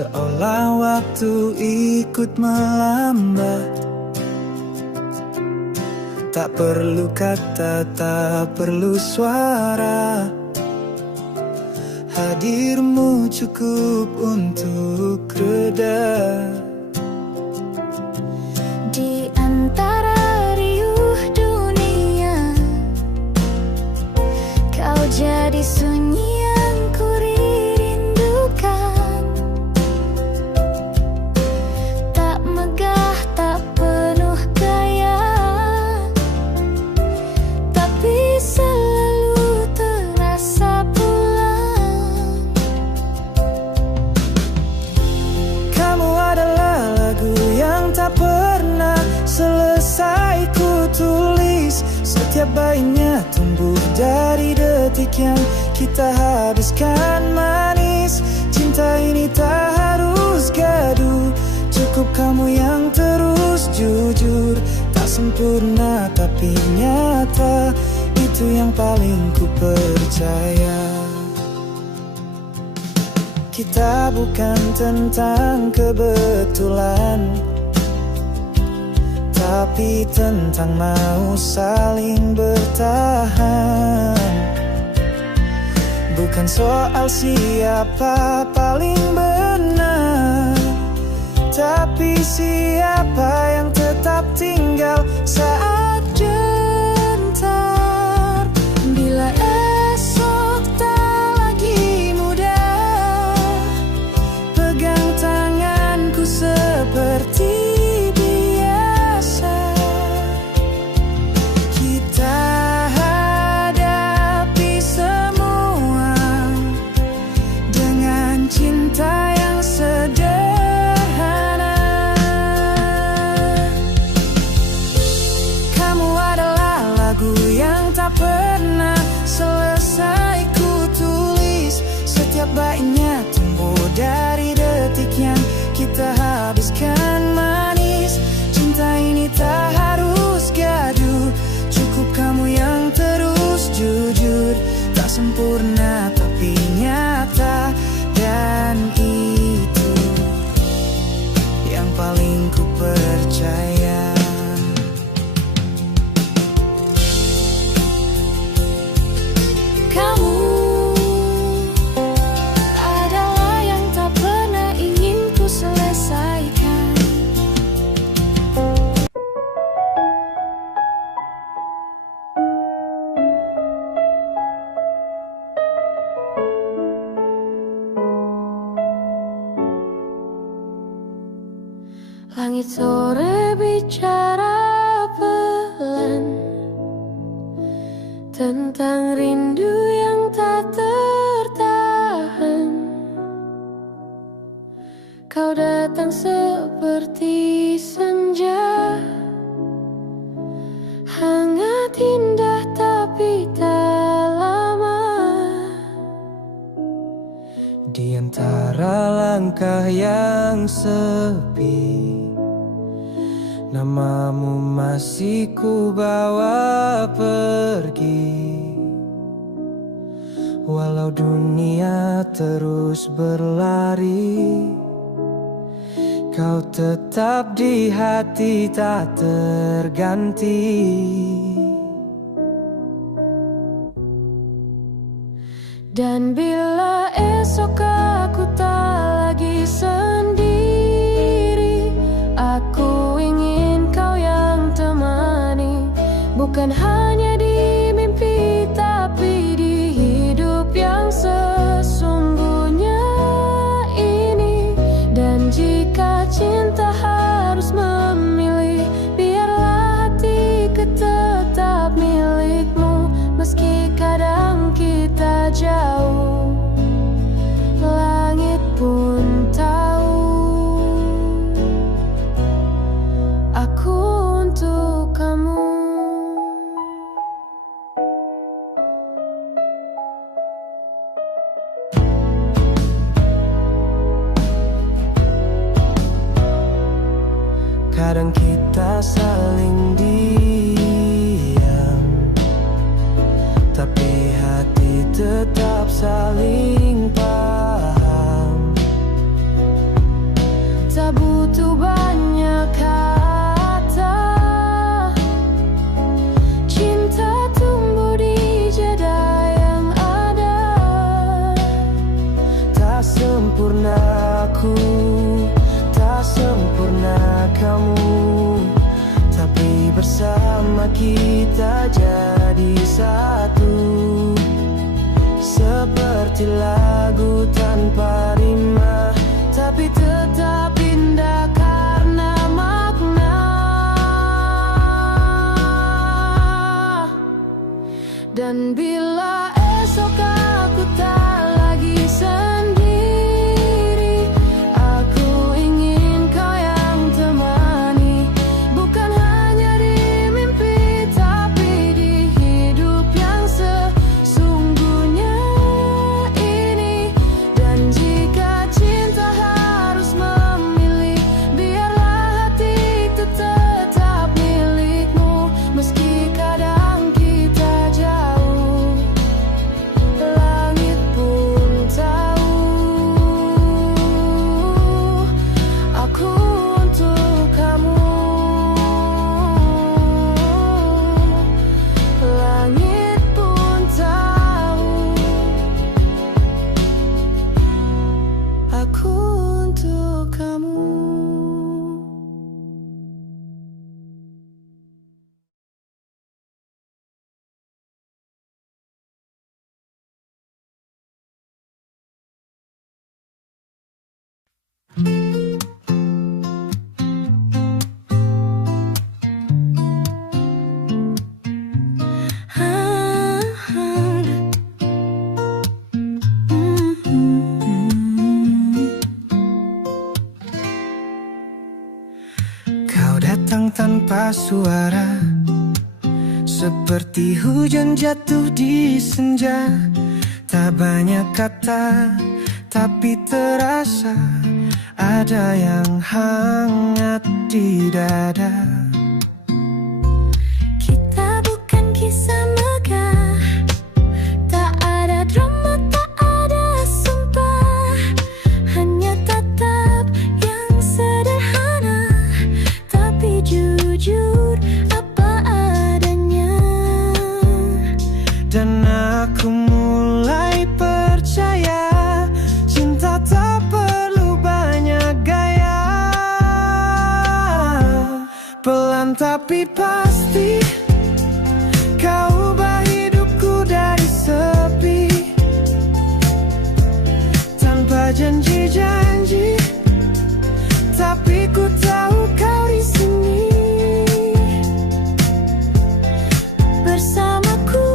seolah waktu ikut melambat. Tak perlu kata, tak perlu suara, hadirmu cukup untuk reda. Di antara riuh dunia, kau jadi sunyi yang ku rindukan. Tak megah, tak penuh gaya, tapi selalu terasa pulang. Kamu adalah lagu yang tak pernah selesai ku tulis. Setiap baiknya tumbuh dari detik yang kita habiskan manis. Cinta ini tak harus gaduh, cukup kamu yang terus jujur. Tak sempurna tapi nyata, itu yang paling ku percaya. Kita bukan tentang kebetulan, tapi tentang mau saling bertahan. Bukan soal siapa paling benar, tapi siapa yang tetap tinggal saat gentar. Bila esok tak lagi muda, pegang tanganku seperti biasa. Kita hadapi semua dengan cinta yang sederhana. Kamu adalah lagu yang tak pernah selesai ku tulis. Setiap baiknya tumbuh dari detik yang kita habiskan manis. Cinta ini tak harus gaduh, cukup kamu yang terus jujur. Tak sempurna tapi nyata, dan itu yang paling ku percaya. Kamu adalah yang tak pernah ingin ku selesaikan. Langit sore bicara pelan tentang rindu yang tak tertahan. Kau datang seperti senja, hangat indah tapi tak lama. Di antara langkah yang sepi, namamu masih ku bawa pergi. Walau dunia terus berlari, kau tetap di hati tak terganti. Dan bila esok aku tak lagi sendiri, aku ingin kau yang temani. Bukan hanya di mimpi tapi di hidup yang sesungguhnya ini. Dan jika cinta harus memilih, biarlah hatiku tetap milikmu. Meski kadang kita jauh, langit pun tahu aku untuk kamu. Kadang kita saling diam, tapi hati tetap saling paham. kita jadi satu, seperti lagu tanpa rima, tapi tetap indah karena makna. Dan bila esok aku tak lagi sendiri, aku ingin kau yang temani, bukan hanya di mimpi, tapi di hidup yang sesungguhnya ini. Dan jika cinta harus memilih, biarlah hatiku tetap milikmu, meski kadang kita jauh, langit pun tahu aku untuk kamu. Langit pun tahu aku untuk kamu. Kau datang tanpa suara, seperti hujan jatuh di senja. Tak banyak kata, tapi terasa ada yang hangat di dada. Kita bukan kisah megah, tak ada drama, tak ada sumpah, hanya tatap yang sederhana, tapi jujur apa adanya. Dan aku mulai percaya, cinta tak perlu banyak gaya. Pelan tapi pasti, kau ubah hidupku dari sepi. Tanpa janji-janji, tapi ku tahu kau di sini. Bersamaku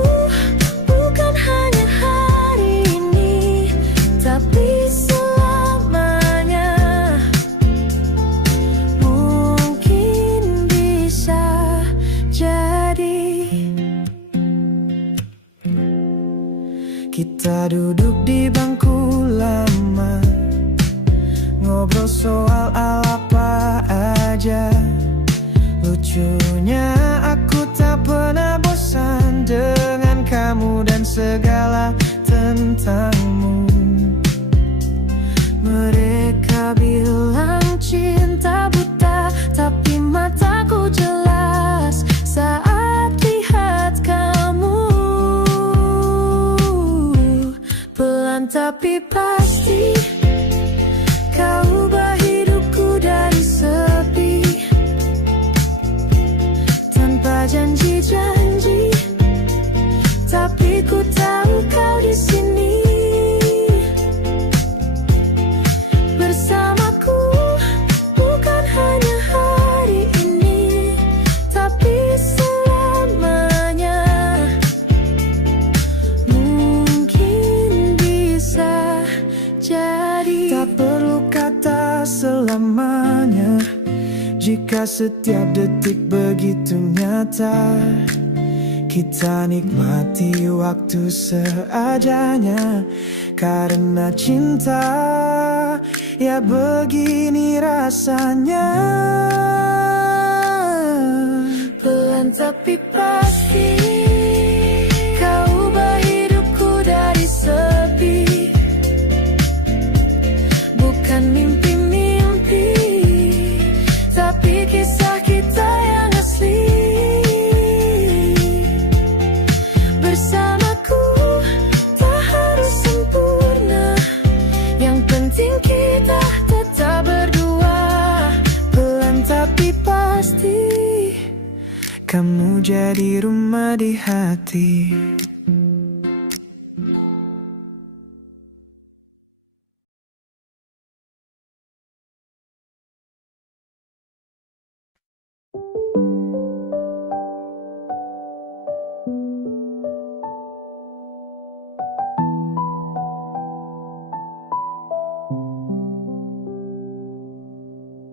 bukan hanya hari ini, tapi selamanya. Mungkin bisa jadi. Kita duduk di bangku lama, ngobrol soal apa aja. Lucunya aku tak pernah bosan dengan kamu dan segala tentangmu. Mereka bilang cinta buta, tapi mataku jelas saat lihat kamu. Pelan tapi pasti, kau ubah hidupku dari sepi. Tanpa janji-janji, tapi ku tahu kau di sini. Bersamaku bukan hanya hari ini, tapi selamanya. Mungkin bisa jadi. Tak perlu kata selamanya, jika setiap detik begitu nyata. Kita nikmati waktu seadanya, karena cinta ya begini rasanya. Pelan tapi pasti, kau ubah hidupku dari sepi. Bukan mimpi-mimpi, tapi kisah kita yang asli. Bersamaku tak harus sempurna, yang penting kita tetap berdua. Pelan tapi pasti, kamu jadi rumah ada di hati.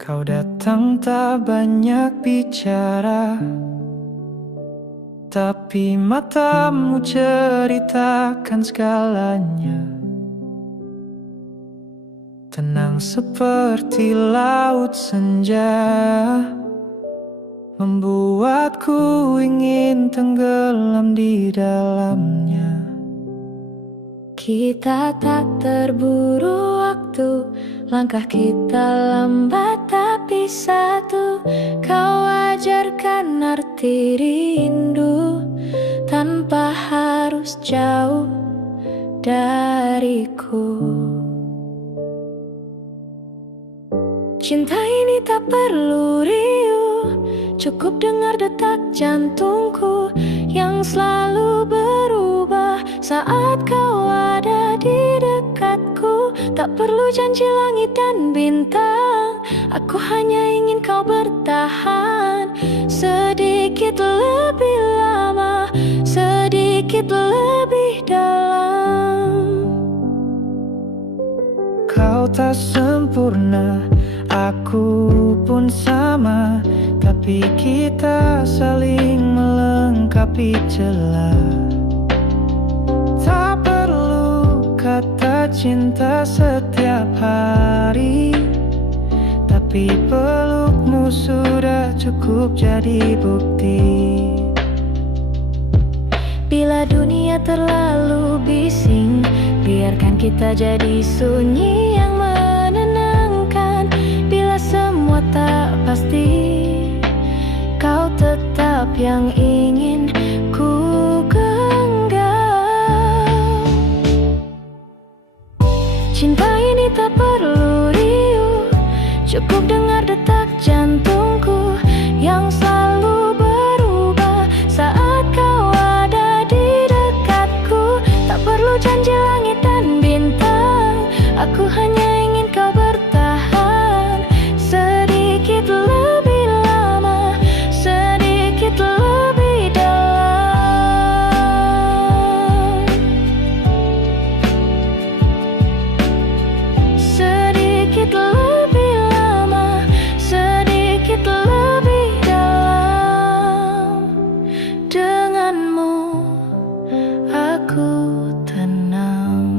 Kau datang tak banyak bicara, tapi matamu ceritakan segalanya. Tenang seperti laut senja, membuatku ingin tenggelam di dalamnya. Kita tak terburu waktu, langkah kita lambat tapi satu. Kau ajarkan arti rindu tanpa harus jauh dariku. Cinta ini tak perlu riuh, cukup dengar detak jantungku yang selalu berubah saat kau ada di dekatku. Tak perlu janji langit dan bintang, aku hanya ingin kau bertahan sedikit lebih lama, sedikit lebih dalam. Kau tak sempurna, aku pun sama, tapi kita saling melengkapi celah. Tak perlu kata cinta setiap hari, tapi pelukmu sudah cukup jadi bukti. Bila dunia terlalu bising, biarkan kita jadi sunyi yang menenangkan. Bila semua tak pasti, kau tetap yang ingin ku genggam. Cinta ini tak perlu riuh, cukup dengar detak jantungku yang selalu berubah saat kau ada di dekatku. Tak perlu janji langit dan bintang, aku hanya ingin kau bertahan sedikit lebih lama, sedikit lebih dalam, sedikit lebih lama, sedikit lebih dalam. Denganmu aku tenang.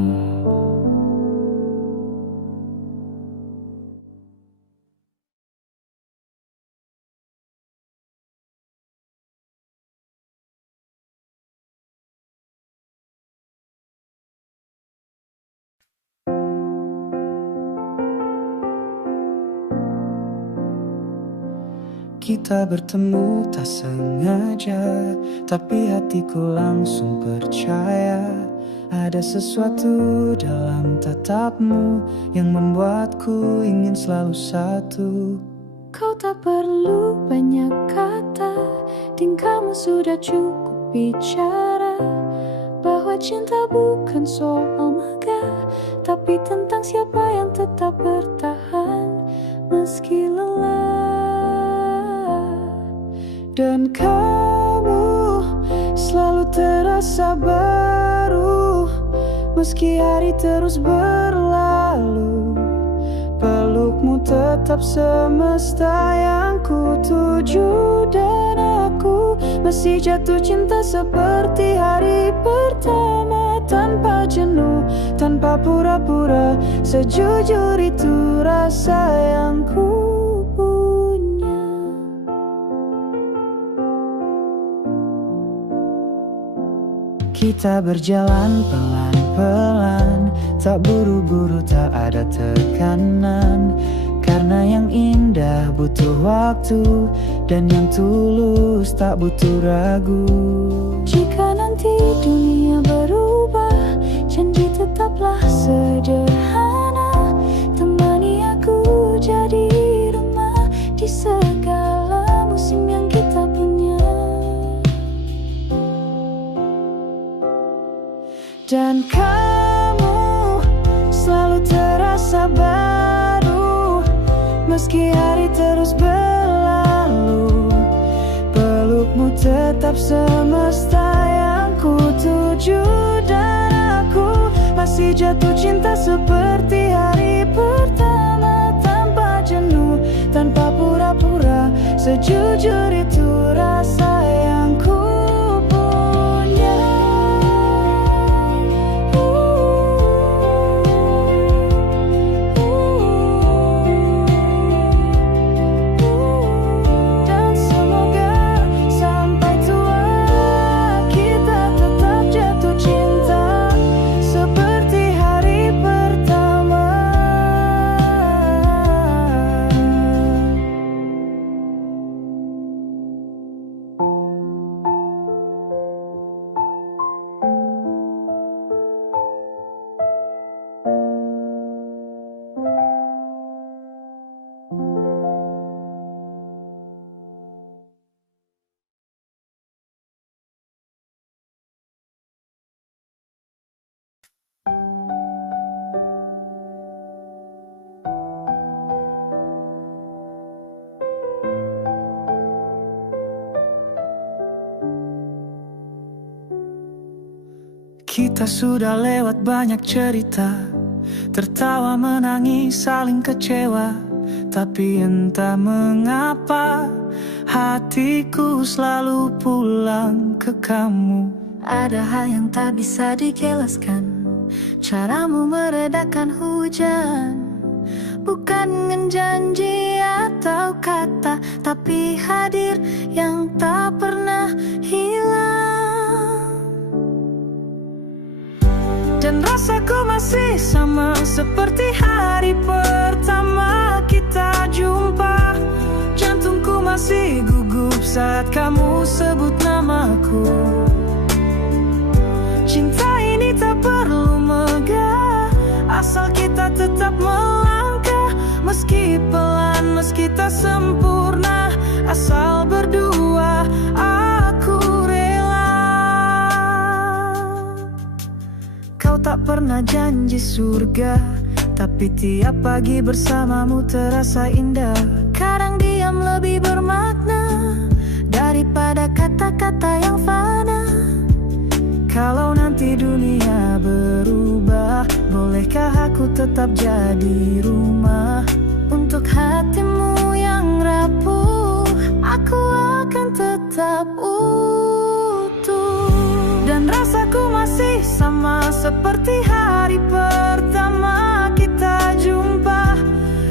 Kita bertemu tak sengaja, tapi hatiku langsung percaya. Ada sesuatu dalam tatapmu yang membuatku ingin selalu satu. Kau tak perlu banyak kata, tingkahmu sudah cukup bicara bahwa cinta bukan soal megah, tapi tentang siapa yang tetap bertahan meski lelah. Dan kamu selalu terasa baru, meski hari terus berlalu. Pelukmu tetap semesta yang ku tuju, dan aku masih jatuh cinta seperti hari pertama. Tanpa jenuh, tanpa pura-pura, sejujur itu rasa yang ku punya. Kita berjalan pelan-pelan, tak buru-buru, tak ada tekanan. Karena yang indah butuh waktu, dan yang tulus tak butuh ragu. Jika nanti dunia berubah, janji tetaplah sederhana. Temani aku jadi rumah di segala musim yang kita punya. meski hari terus berlalu. Pelukmu tetap semesta yang ku tuju, dan aku masih jatuh cinta seperti hari pertama. Tanpa jenuh, tanpa pura-pura, sejujur itu rasa yang ku punya. Dan semoga sampai tua kita tetap jatuh cinta seperti hari pertama. Kita sudah lewat banyak cerita, tertawa menangis saling kecewa. Tapi entah mengapa hatiku selalu pulang ke kamu. Ada hal yang tak bisa dijelaskan, caramu meredakan hujan. Bukan dengan janji atau kata, tapi hadir yang tak pernah hilang. Dan rasaku masih sama seperti hari pertama kita jumpa. Jantungku masih gugup saat kamu sebut namaku. Cinta ini tak perlu megah, asal kita tetap melangkah. Meski pelan, meski tak sempurna, asal berdua aku rela. Kau tak pernah janji surga, tapi tiap pagi bersamamu terasa indah. Kadang diam lebih bermakna daripada kata-kata yang fana. Kalau nanti dunia berubah, bolehkah aku tetap jadi rumah untuk hatimu yang rapuh? Aku akan tetap utuh. Dan rasaku masih sama seperti hari pertama kita jumpa.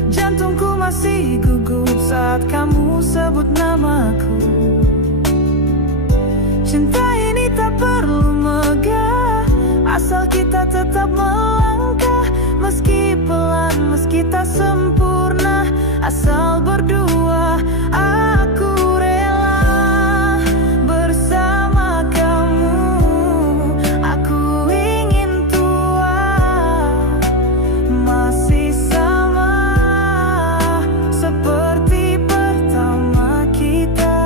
Jantungku masih gugup saat kamu sebut namaku. Cinta ini tak perlu megah, asal kita tetap melangkah. Meski pelan, meski tak sempurna, asal berdua aku rela. Bersama kamu aku ingin tua, masih sama seperti pertama kita.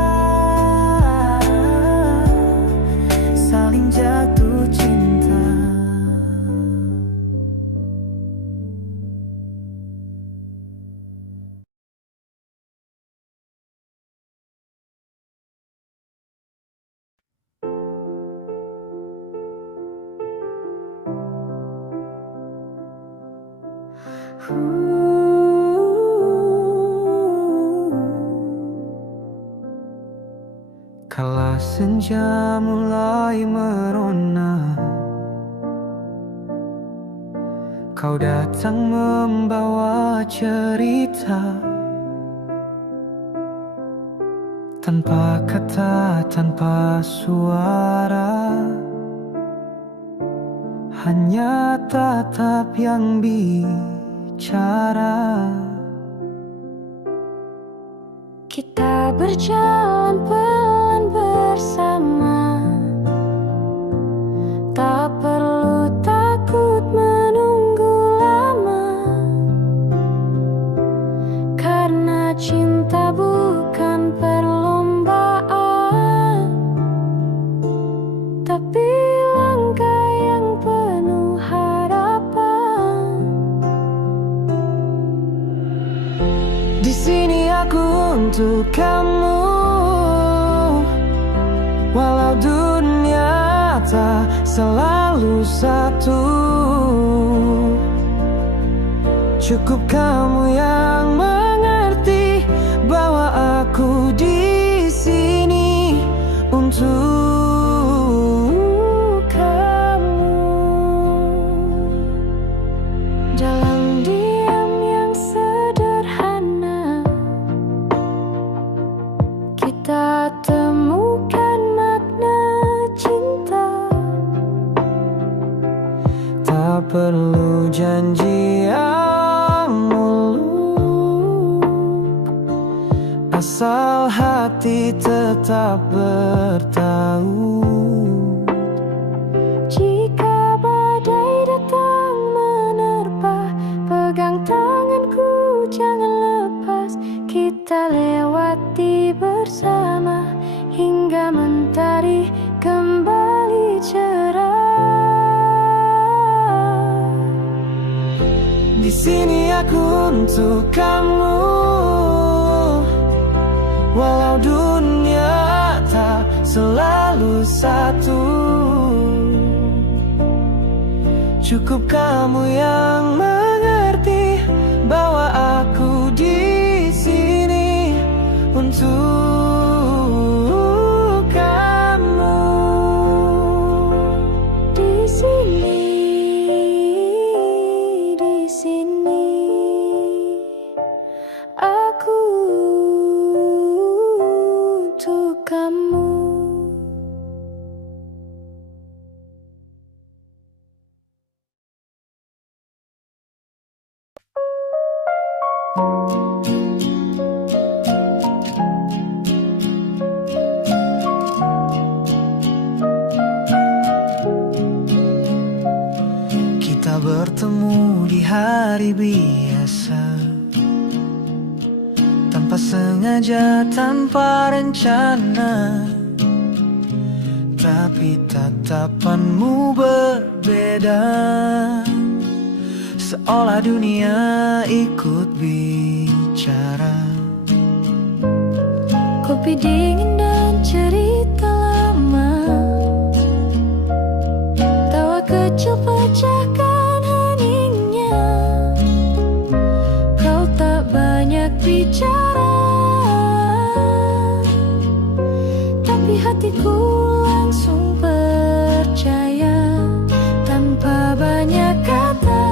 Saling jatuh cinta. Kala senja mulai merona, kau datang membawa cerita. Tanpa kata, tanpa suara, hanya tatap yang bicara. Kita berjalan pelan bersama, tak perlu takut menunggu lama. Karena cinta bukan perlombaan, tapi langkah yang penuh harapan. Di sini untuk kamu. Walau dunia tak selalu satu, cukup kamu yang mengerti bahwa aku di sini untuk kamu. Dalam diam yang sederhana, kita temukan makna cinta. Tak perlu janji yang muluk, asal hati tetap bertaut. Jika badai datang menerpa, pegang tanganku jangan lepas. Kita lewati bersama hingga mentari kembali cerah. Di sini aku untuk kamu, walau dunia tak selalu satu, cukup kamu yang mengerti bahwa aku di sini untuk kamu. Di sini aku untuk kamu. Kita bertemu di hari biasa, tanpa sengaja, tanpa rencana, tapi tatapanmu berbeda, seolah dunia ikut bicara. Kopi dingin dan cerita lama, tawa kecil pecahkan heningnya. Kau tak banyak bicara, tapi hatiku langsung percaya. Tanpa banyak kata,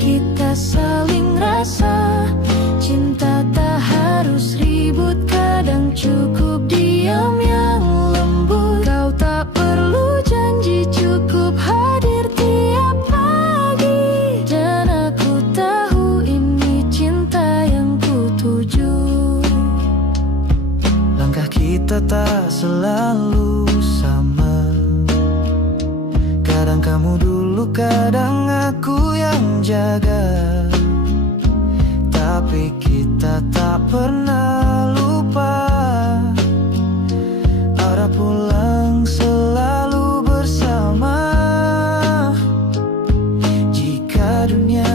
kita saling rasa. Cinta tak harus ribut, kadang cukup diam yang lembut. Kau tak perlu janji, cukup hadir tiap pagi. Dan aku tahu ini cinta yang kutuju. Langkah kita tak selalu sama, kadang kamu dulu, kadang aku yang jaga. Tapi kita tak pernah lupa, arah pulang selalu bersama. Jika dunia